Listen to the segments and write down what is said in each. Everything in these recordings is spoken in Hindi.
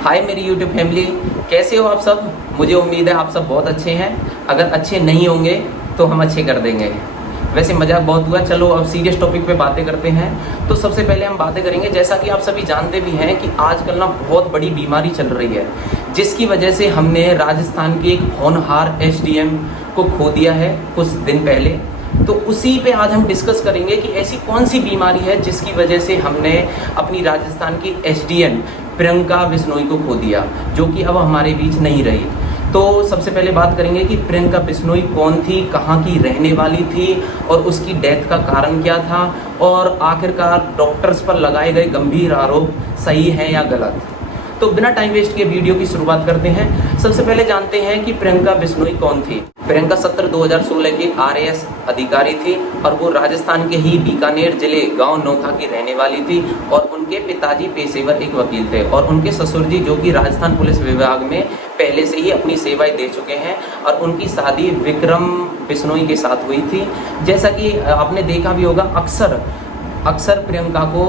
हाय मेरी यूट्यूब फैमिली, कैसे हो आप सब। मुझे उम्मीद है आप सब बहुत अच्छे हैं। अगर अच्छे नहीं होंगे तो हम अच्छे कर देंगे। वैसे मजाक बहुत हुआ, चलो अब सीरियस टॉपिक पे बातें करते हैं। तो सबसे पहले हम बातें करेंगे, जैसा कि आप सभी जानते भी हैं कि आजकल ना बहुत बड़ी बीमारी चल रही है, जिसकी वजह से हमने राजस्थान के एक होनहार एसडीएम को खो दिया है कुछ दिन पहले। तो उसी पे आज हम डिस्कस करेंगे कि ऐसी कौन सी बीमारी है जिसकी वजह से हमने अपनी राजस्थान की एसडीएम प्रियंका बिश्नोई को खो दिया, जो कि अब हमारे बीच नहीं रही। तो सबसे पहले बात करेंगे कि प्रियंका बिश्नोई कौन थी, कहाँ की रहने वाली थी और उसकी डेथ का कारण क्या था, और आखिरकार डॉक्टर्स पर लगाए गए गंभीर आरोप सही हैं या गलत। तो बिना टाइम वेस्ट किए वीडियो की शुरुआत करते हैं। सबसे पहले जानते हैं कि प्रियंका बिश्नोई कौन थी। प्रियंका 17/2016 की आरएएस अधिकारी थी और वो राजस्थान के ही बीकानेर जिले गांव नोखा की रहने वाली थी। और उनके पिताजी पेशेवर एक वकील थे और उनके ससुर जी, जो कि राजस्थान पुलिस विभाग में पहले से ही अपनी सेवाएं दे चुके हैं। और उनकी शादी विक्रम बिश्नोई के साथ हुई थी। जैसा कि आपने देखा भी होगा, अक्सर प्रियंका को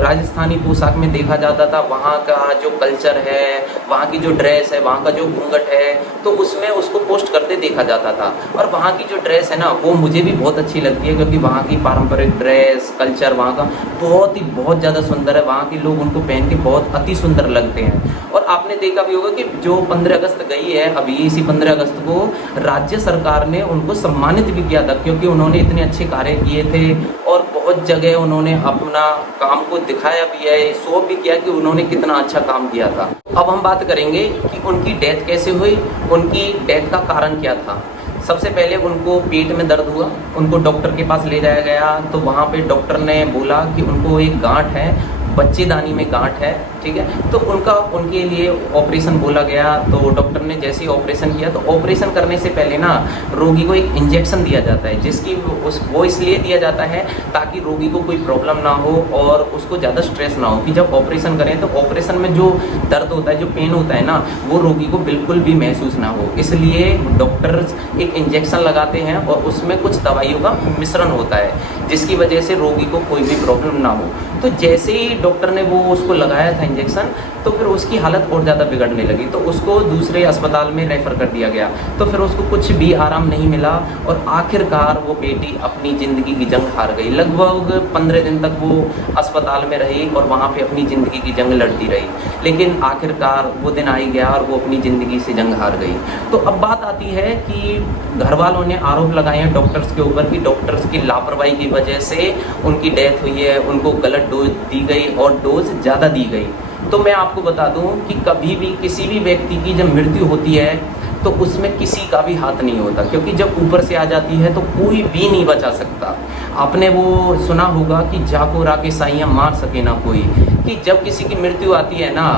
राजस्थानी पोशाक में देखा जाता था। वहाँ का जो कल्चर है, वहाँ की जो ड्रेस है, वहाँ का जो घूंघट है, तो उसमें उसको पोस्ट करते देखा जाता था। और वहाँ की जो ड्रेस है ना, वो मुझे भी बहुत अच्छी लगती है, क्योंकि वहाँ की पारंपरिक ड्रेस कल्चर वहाँ का बहुत ज़्यादा सुंदर है। वहाँ के लोग उनको पहन के बहुत अति सुंदर लगते हैं। और आपने देखा भी होगा कि जो 15 अगस्त गई है, अभी इसी 15 अगस्त को राज्य सरकार ने उनको सम्मानित भी किया था, क्योंकि उन्होंने इतने अच्छे कार्य किए थे और बहुत जगह उन्होंने अपना काम को दिखाया भी है, शो भी किया कि उन्होंने कितना अच्छा काम किया था। अब हम बात करेंगे कि उनकी डेथ कैसे हुई, उनकी डेथ का कारण क्या था। सबसे पहले उनको पेट में दर्द हुआ, उनको डॉक्टर के पास ले जाया गया। तो वहाँ पे डॉक्टर ने बोला कि उनको एक गांठ है, बच्चेदानी में गांठ है, ठीक है। तो उनके लिए ऑपरेशन बोला गया। तो डॉक्टर ने जैसे ही ऑपरेशन किया, तो ऑपरेशन करने से पहले ना रोगी को एक इंजेक्शन दिया जाता है, जिसकी वो इसलिए दिया जाता है ताकि रोगी को कोई प्रॉब्लम ना हो और उसको ज़्यादा स्ट्रेस ना हो, कि जब ऑपरेशन करें तो ऑपरेशन में जो दर्द होता है, जो पेन होता है ना, वो रोगी को बिल्कुल भी महसूस ना हो। इसलिए डॉक्टर्स एक इंजेक्शन लगाते हैं और उसमें कुछ दवाइयों का मिश्रण होता है, जिसकी वजह से रोगी को कोई भी प्रॉब्लम ना हो। तो जैसे ही डॉक्टर ने वो उसको लगाया था इंजेक्शन, तो फिर उसकी हालत और ज़्यादा बिगड़ने लगी। तो उसको दूसरे अस्पताल में रेफ़र कर दिया गया। तो फिर उसको कुछ भी आराम नहीं मिला और आखिरकार वो बेटी अपनी ज़िंदगी की जंग हार गई। लगभग 15 दिन तक वो अस्पताल में रही और वहाँ पे अपनी ज़िंदगी की जंग लड़ती रही। लेकिन आखिरकार वो दिन आ ही गया और वो अपनी ज़िंदगी से जंग हार गई। तो अब बात आती है कि घर वालों ने आरोप लगाए हैं डॉक्टर्स के ऊपर कि डॉक्टर्स की लापरवाही की वजह से उनकी डेथ हुई है, उनको गलत डोज दी गई और डोज ज़्यादा दी गई। तो मैं आपको बता दूं कि कभी भी किसी भी व्यक्ति की जब मृत्यु होती है तो उसमें किसी का भी हाथ नहीं होता, क्योंकि जब ऊपर से आ जाती है तो कोई भी नहीं बचा सकता। आपने वो सुना होगा कि जाको राके साइयाँ मार सके ना कोई, कि जब किसी की मृत्यु आती है ना,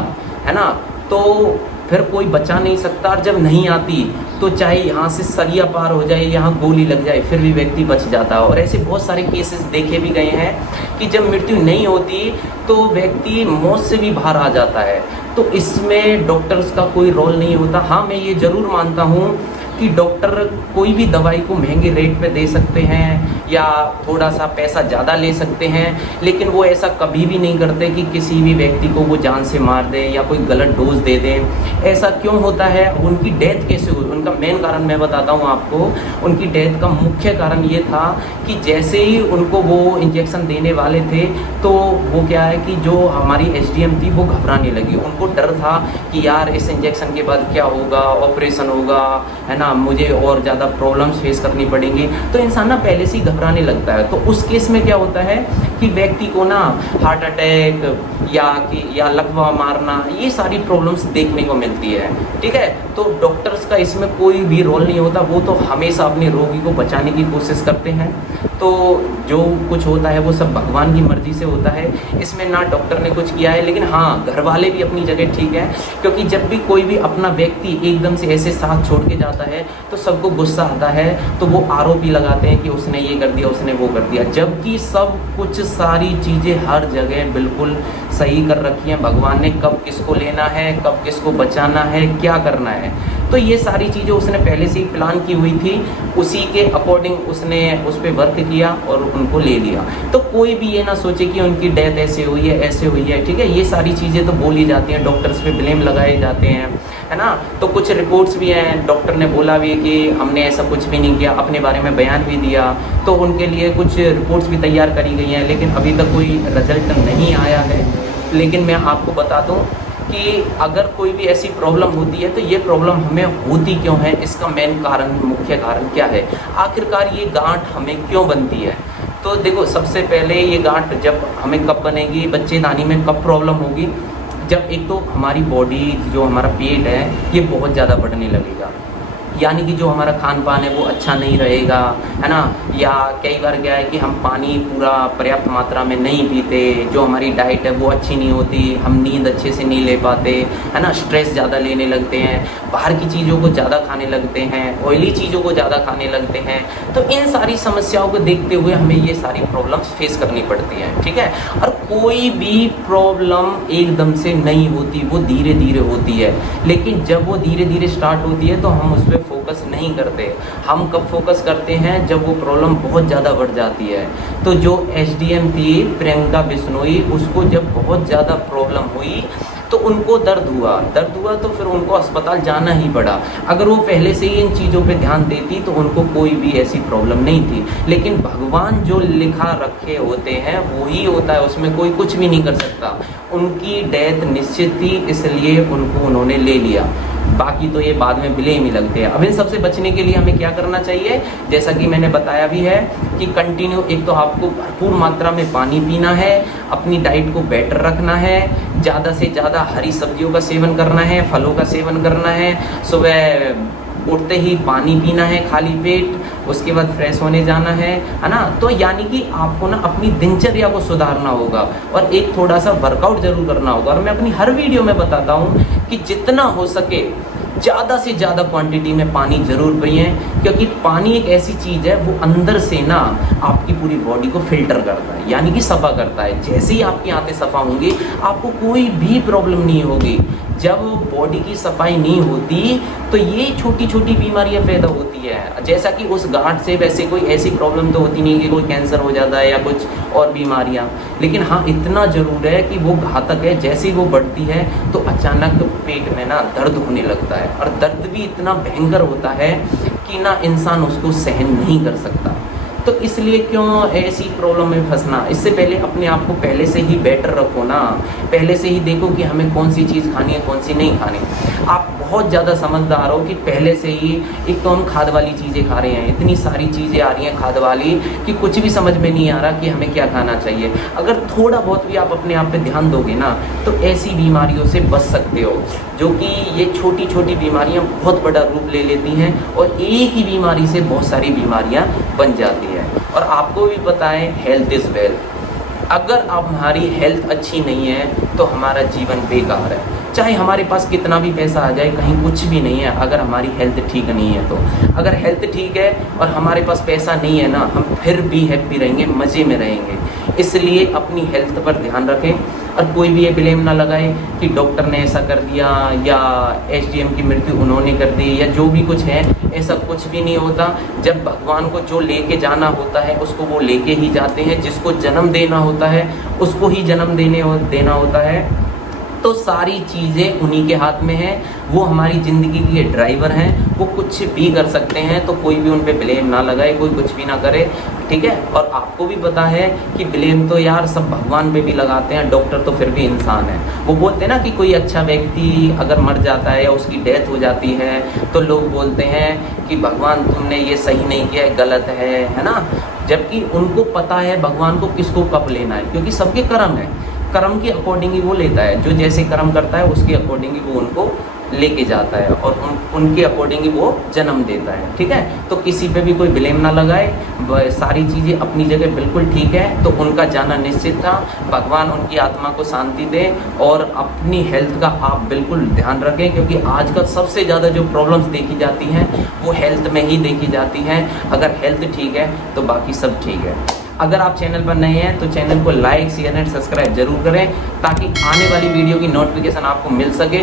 है ना, तो फिर कोई बचा नहीं सकता। और जब नहीं आती तो चाहे यहाँ से सरिया पार हो जाए, यहाँ गोली लग जाए, फिर भी व्यक्ति बच जाता है। और ऐसे बहुत सारे केसेस देखे भी गए हैं कि जब मृत्यु नहीं होती तो व्यक्ति मौत से भी बाहर आ जाता है। तो इसमें डॉक्टर्स का कोई रोल नहीं होता। हाँ, मैं ये ज़रूर मानता हूँ कि डॉक्टर कोई भी दवाई को महंगे रेट पे दे सकते हैं या थोड़ा सा पैसा ज़्यादा ले सकते हैं, लेकिन वो ऐसा कभी भी नहीं करते कि किसी भी व्यक्ति को वो जान से मार दें या कोई गलत डोज दे दें। ऐसा क्यों होता है, उनकी डेथ कैसे हुई, उनका मेन कारण मैं बताता हूँ आपको। उनकी डेथ का मुख्य कारण ये था कि जैसे ही उनको वो इंजेक्शन देने वाले थे, तो वो क्या है कि जो हमारी एसडीएम थी वो घबराने लगी। उनको डर था कि यार इस इंजेक्शन के बाद क्या होगा, ऑपरेशन होगा, है ना, मुझे और ज़्यादा प्रॉब्लम्स फेस करनी पड़ेंगी। तो इंसान ना पहले से ही घबराने लगता है। तो उस केस में क्या होता है कि व्यक्ति को ना हार्ट अटैक या लकवा मारना, ये सारी प्रॉब्लम्स देखने को मिलती है, ठीक है। तो डॉक्टर्स का इसमें कोई भी रोल नहीं होता, वो तो हमेशा अपने रोगी को बचाने की कोशिश करते हैं। तो जो कुछ होता है वो सब भगवान की मर्जी से होता है, इसमें ना डॉक्टर ने कुछ किया है। लेकिन हाँ, घर वाले भी अपनी जगह ठीक है, क्योंकि जब भी कोई भी अपना व्यक्ति एकदम से ऐसे साथ छोड़ के जाता है तो सबको गुस्सा आता है, तो वो आरोप ही लगाते हैं कि उसने ये कर दिया, उसने वो कर दिया। जबकि सब कुछ सारी चीज़ें हर जगह बिल्कुल सही कर रखी हैं भगवान ने। कब किसको लेना है, कब किसको बचाना है, क्या करना है, तो ये सारी चीज़ें उसने पहले से ही प्लान की हुई थी, उसी के अकॉर्डिंग उसने उस पर वर्क किया और उनको ले लिया। तो कोई भी ये ना सोचे कि उनकी डेथ ऐसे हुई है ऐसे हुई है, ठीक है। ये सारी चीज़ें तो बोली जाती हैं, डॉक्टर्स पे ब्लेम लगाए जाते हैं, है ना। तो कुछ रिपोर्ट्स भी हैं, डॉक्टर ने बोला भी कि हमने ऐसा कुछ भी नहीं किया, अपने बारे में बयान भी दिया, तो उनके लिए कुछ रिपोर्ट्स भी तैयार करी गई हैं, लेकिन अभी तक कोई रिजल्ट नहीं आया है। लेकिन मैं आपको बता दूं कि अगर कोई भी ऐसी प्रॉब्लम होती है तो ये प्रॉब्लम हमें होती क्यों है, इसका मेन कारण, मुख्य कारण क्या है, आखिरकार ये गांठ हमें क्यों बनती है। तो देखो, सबसे पहले ये गांठ जब हमें कब बनेगी, बच्चेदानी में कब प्रॉब्लम होगी, जब एक तो हमारी बॉडी, जो हमारा पेट है, ये बहुत ज़्यादा बढ़ने लगेगा, यानी कि जो हमारा खान पान है वो अच्छा नहीं रहेगा, है ना। या कई बार क्या है कि हम पानी पूरा पर्याप्त मात्रा में नहीं पीते, जो हमारी डाइट है वो अच्छी नहीं होती, हम नींद अच्छे से नहीं ले पाते, है ना, स्ट्रेस ज़्यादा लेने लगते हैं, बाहर की चीज़ों को ज़्यादा खाने लगते हैं, ऑयली चीज़ों को ज़्यादा खाने लगते हैं। तो इन सारी समस्याओं को देखते हुए हमें ये सारी प्रॉब्लम्स फेस करनी पड़ती हैं, ठीक है। और कोई भी प्रॉब्लम एकदम से नहीं होती, वो धीरे धीरे होती है, लेकिन जब वो धीरे धीरे स्टार्ट होती है तो हम उस पर फोकस नहीं करते। हम कब फोकस करते हैं, जब वो प्रॉब्लम बहुत ज़्यादा बढ़ जाती है। तो जो एसडीएम थी प्रियंका बिश्नोई, उसको जब बहुत ज़्यादा प्रॉब्लम हुई तो उनको दर्द हुआ तो फिर उनको अस्पताल जाना ही पड़ा। अगर वो पहले से ही इन चीज़ों पे ध्यान देती तो उनको कोई भी ऐसी प्रॉब्लम नहीं थी। लेकिन भगवान जो लिखा रखे होते हैं वो ही होता है, उसमें कोई कुछ भी नहीं कर सकता। उनकी डेथ निश्चित थी, इसलिए उनको उन्होंने ले लिया, बाकी तो ये बाद में ब्लेम ही लगते हैं। अब इन सबसे बचने के लिए हमें क्या करना चाहिए, जैसा कि मैंने बताया भी है कि कंटिन्यू, एक तो आपको भरपूर मात्रा में पानी पीना है, अपनी डाइट को बेटर रखना है, ज़्यादा से ज़्यादा हरी सब्जियों का सेवन करना है, फलों का सेवन करना है, सुबह उठते ही पानी पीना है खाली पेट, उसके बाद फ्रेश होने जाना है ना। तो यानी कि आपको ना अपनी दिनचर्या को सुधारना होगा और एक थोड़ा सा वर्कआउट जरूर करना होगा। और मैं अपनी हर वीडियो में बताता हूँ कि जितना हो सके ज़्यादा से ज़्यादा क्वांटिटी में पानी ज़रूर पिए, क्योंकि पानी एक ऐसी चीज़ है वो अंदर से ना आपकी पूरी बॉडी को फिल्टर करता है, यानी कि सफ़ा करता है। जैसे ही आपकी आंतें सफ़ा होंगी आपको कोई भी प्रॉब्लम नहीं होगी। जब बॉडी की सफाई नहीं होती तो ये छोटी छोटी बीमारियां पैदा होती है, जैसा कि उस गांठ से वैसे कोई ऐसी प्रॉब्लम तो होती नहीं कि कोई कैंसर हो जाता है या कुछ और बीमारियां, लेकिन हाँ इतना ज़रूर है कि वो घातक है। जैसे ही वो बढ़ती है तो अचानक पेट में ना दर्द होने लगता है, और दर्द भी इतना भयंकर होता है कि ना इंसान उसको सहन नहीं कर सकता। तो इसलिए क्यों ऐसी प्रॉब्लम में फंसना, इससे पहले अपने आप को पहले से ही बेटर रखो ना, पहले से ही देखो कि हमें कौन सी चीज़ खानी है कौन सी नहीं खानी। आप बहुत ज़्यादा समझदार हो कि पहले से ही, एक तो हम खाद वाली चीज़ें खा रहे हैं, इतनी सारी चीज़ें आ रही हैं खाद वाली कि कुछ भी समझ में नहीं आ रहा कि हमें क्या खाना चाहिए। अगर थोड़ा बहुत भी आप अपने आप पे ध्यान दोगे ना तो ऐसी बीमारियों से बच सकते हो, जो कि ये छोटी छोटी बीमारियां बहुत बड़ा रूप ले लेती हैं और एक ही बीमारी से बहुत सारी बीमारियां बन जाती है। और आपको भी पता है हेल्थ इज़ वेल्थ। अगर अब हमारी हेल्थ अच्छी नहीं है तो हमारा जीवन बेकार है। चाहे हमारे पास कितना भी पैसा आ जाए, कहीं कुछ भी नहीं है अगर हमारी हेल्थ ठीक नहीं है। तो अगर हेल्थ ठीक है और हमारे पास पैसा नहीं है ना, हम फिर भी हैप्पी रहेंगे, मज़े में रहेंगे। इसलिए अपनी हेल्थ पर ध्यान रखें और कोई भी ये ब्लेम ना लगाए कि डॉक्टर ने ऐसा कर दिया या एसडीएम की मृत्यु उन्होंने कर दी या जो भी कुछ है, ऐसा कुछ भी नहीं होता। जब भगवान को जो लेके जाना होता है उसको वो लेके ही जाते हैं, जिसको जन्म देना होता है उसको ही जन्म देना होता है। तो सारी चीज़ें उन्हीं के हाथ में हैं, वो हमारी ज़िंदगी के ड्राइवर हैं, वो कुछ भी कर सकते हैं। तो कोई भी उन पे ब्लेम ना लगाए, कोई कुछ भी ना करे, ठीक है। और आपको भी पता है कि ब्लेम तो यार सब भगवान पे भी लगाते हैं, डॉक्टर तो फिर भी इंसान है। वो बोलते हैं ना कि कोई अच्छा व्यक्ति अगर मर जाता है या उसकी डेथ हो जाती है तो लोग बोलते हैं कि भगवान तुमने ये सही नहीं किया है, गलत है ना। जबकि उनको पता है भगवान को किसको कब लेना है, क्योंकि सबके कर्म है, कर्म के अकॉर्डिंग ही वो लेता है। जो जैसे कर्म करता है उसके अकॉर्डिंग ही वो उनको लेके जाता है और उनके अकॉर्डिंग ही वो जन्म देता है, ठीक है। तो किसी पे भी कोई ब्लेम ना लगाए, सारी चीज़ें अपनी जगह बिल्कुल ठीक है। तो उनका जाना निश्चित था, भगवान उनकी आत्मा को शांति दे और अपनी हेल्थ का आप बिल्कुल ध्यान रखें, क्योंकि आजकल सबसे ज़्यादा जो प्रॉब्लम्स देखी जाती हैं वो हेल्थ में ही देखी जाती हैं। अगर हेल्थ ठीक है तो बाकी सब ठीक है। अगर आप चैनल पर नए हैं तो चैनल को लाइक शेयर एंड सब्सक्राइब जरूर करें, ताकि आने वाली वीडियो की नोटिफिकेशन आपको मिल सके।